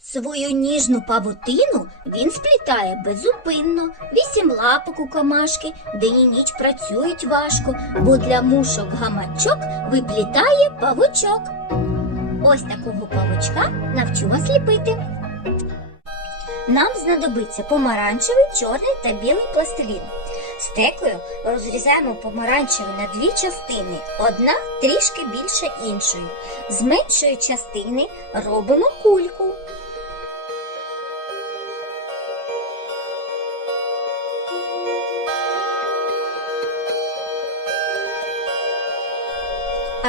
Свою ніжну павутину він сплітає безупинно, вісім лапок у камашки, день і ніч працюють важко, бо для мушок гамачок виплітає павучок. Ось такого павучка навчу вас ліпити. Нам знадобиться помаранчевий, чорний та білий пластилін. Стекою розрізаємо помаранчевий на дві частини, одна трішки більше іншої. З меншої частини робимо кульку.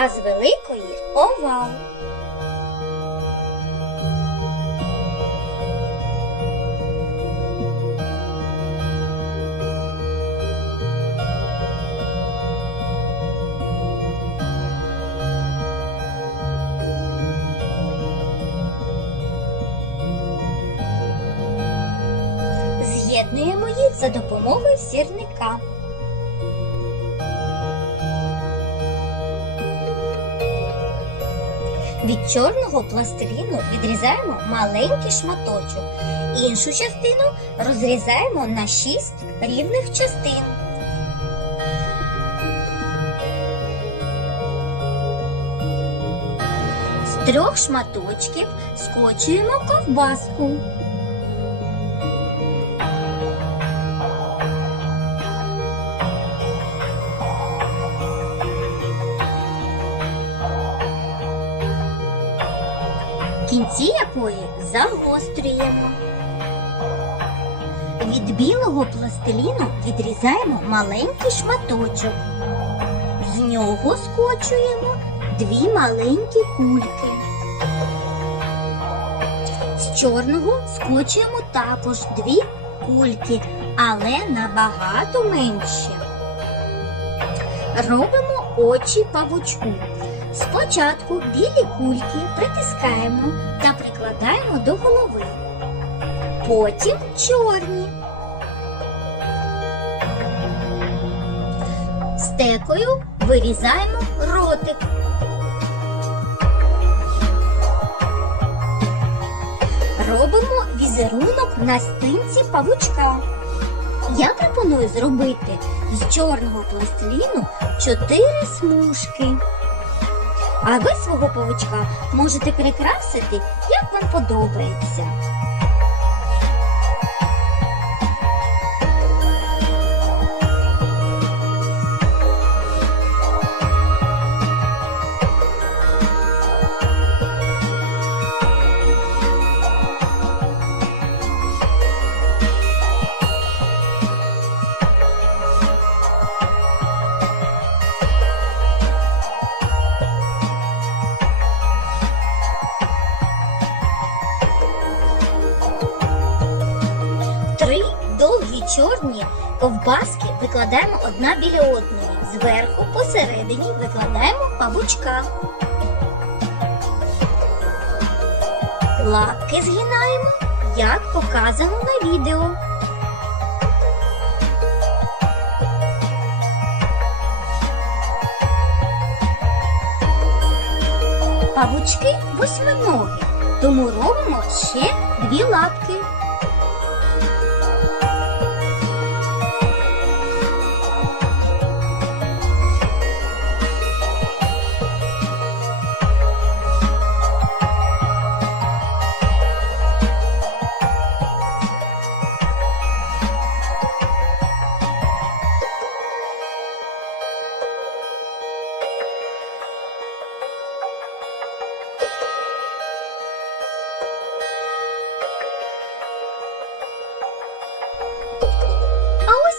А з великої овал. З'єднуємо за допомогою сірника. Від чорного пластиліну відрізаємо маленький шматочок. Іншу частину розрізаємо на 6 рівних частин. З трьох шматочків скочуємо ковбаску. Кінці якої загострюємо. Від білого пластиліну відрізаємо маленький шматочок. З нього скочуємо дві маленькі кульки. З чорного скочуємо також дві кульки, але набагато менші. Робимо очі павучку. Спочатку білі кульки притискаємо та прикладаємо до голови. Потім чорні. Стекою вирізаємо ротик. Робимо візерунок на спинці павучка. Я пропоную зробити з чорного пластиліну чотири смужки. А ви свого павучка можете прикрасити, як вам подобається. Довгі чорні ковбаски викладаємо одна біля одної. Зверху посередині викладаємо павучка. Лапки згинаємо, як показано на відео. Павучки восьминогі, тому робимо ще дві лапки.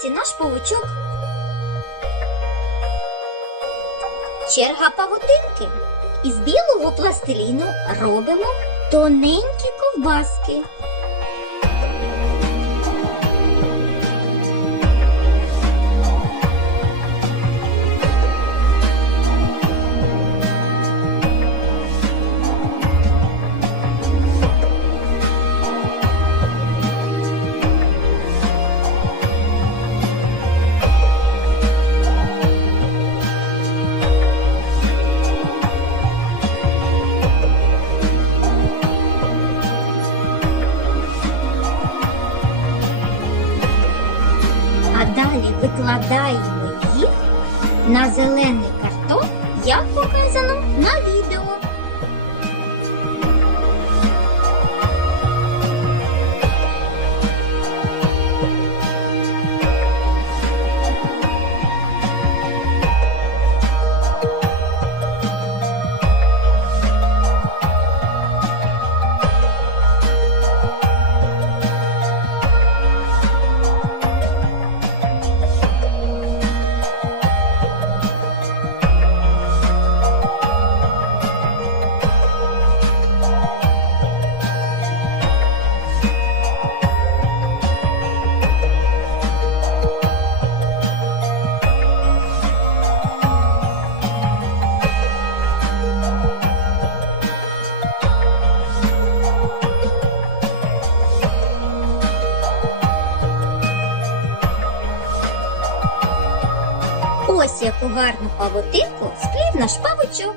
А наш павучок. Черга павутинки. Із білого пластиліну робимо тоненькі ковбаски. далі викладаємо їх на зелений картон, як показано на відео. Ось яку гарну павутинку сплів наш павучок.